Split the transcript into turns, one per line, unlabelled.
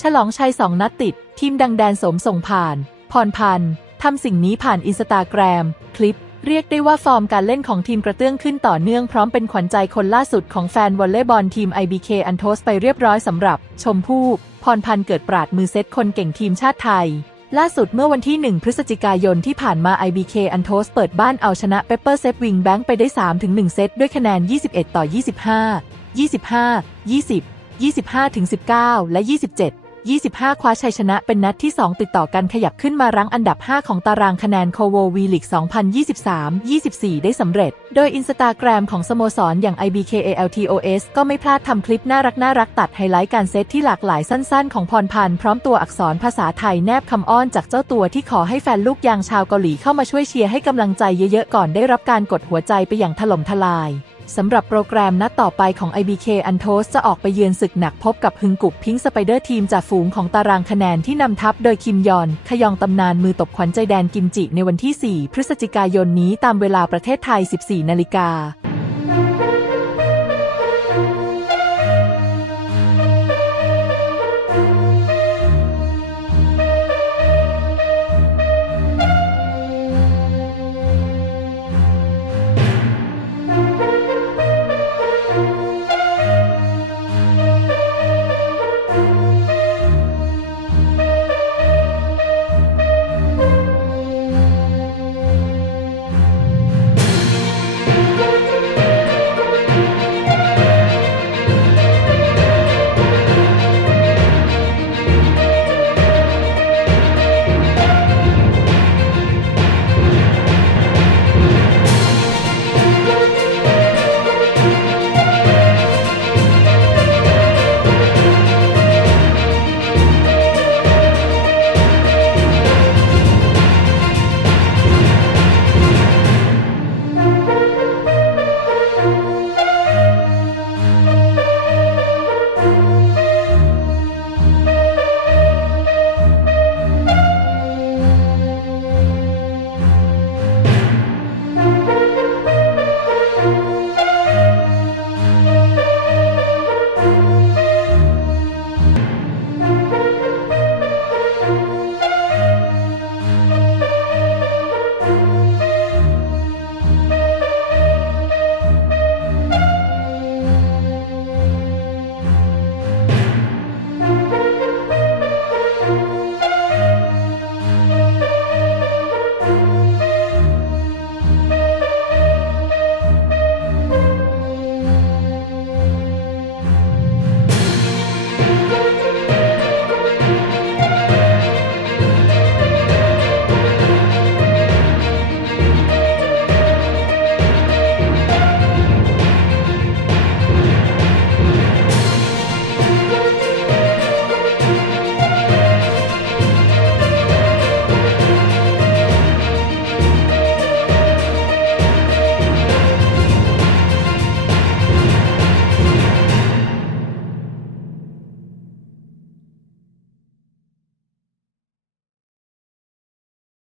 ฉลองชัยสองนัดติด ทีมดังแดนสมส่งผ่าน พรพันธ์ทำสิ่งนี้ผ่านอินสตาแกรม คลิป เรียกได้ว่าฟอร์มการเล่นของทีมกระเตื้องขึ้นต่อเนื่องพร้อมเป็นขวัญใจคนล่าสุดของแฟนวอลเลย์บอลทีม IBK อันโทสไปเรียบร้อยสำหรับ ชมพู่ พรพันธ์เกิดปราดมือเซตคนเก่งทีมชาติไทยล่าสุดเมื่อวันที่ 1 พฤศจิกายนที่ผ่านมา IBK อันโทสเปิดบ้านเอาชนะ Pepper s e t Wing Bank ไปได้ 3-1 เซตด้วยคะแนน 21 ต่อ 25 25 20 25 ถึง 19 และ 27 25 คว้าชัยชนะเป็นนัดที่ 2 ติดต่อกันขยับขึ้นมารั้งอันดับ 5 ของตารางคะแนนโคโววีลิก 2023-24 ได้สำเร็จ โดยอินสตาแกรมของสโมสรอย่าง IBKALTOS ก็ไม่พลาดทำคลิปน่ารักน่ารักตัดไฮไลท์การเซตที่หลากหลายสั้นๆ ของพรพันธ์พร้อมตัวอักษรภาษาไทยแนบคำอ้อนจากเจ้าตัวที่ขอให้แฟนลูกยางชาวเกาหลีเข้ามาช่วยเชียร์ให้กำลังใจเยอะๆก่อนได้รับการกดหัวใจไปอย่างถล่มทลาย สำหรับโปรแกรมนัดต่อไปของ IBK u n t o s จะออกไปเยือนศึกหนักพบกับฮึงกุกพิงค์สไปเดอร์ทีมจากฝูงของตารางคะแนนที่นำทัพโดยคิมยอน ขยองตำนานมือตบขวัญใจแดนกิมจิในวันที่ 4 พฤศจิกายนนี้ตามเวลาประเทศไทย 14 นาฬิกา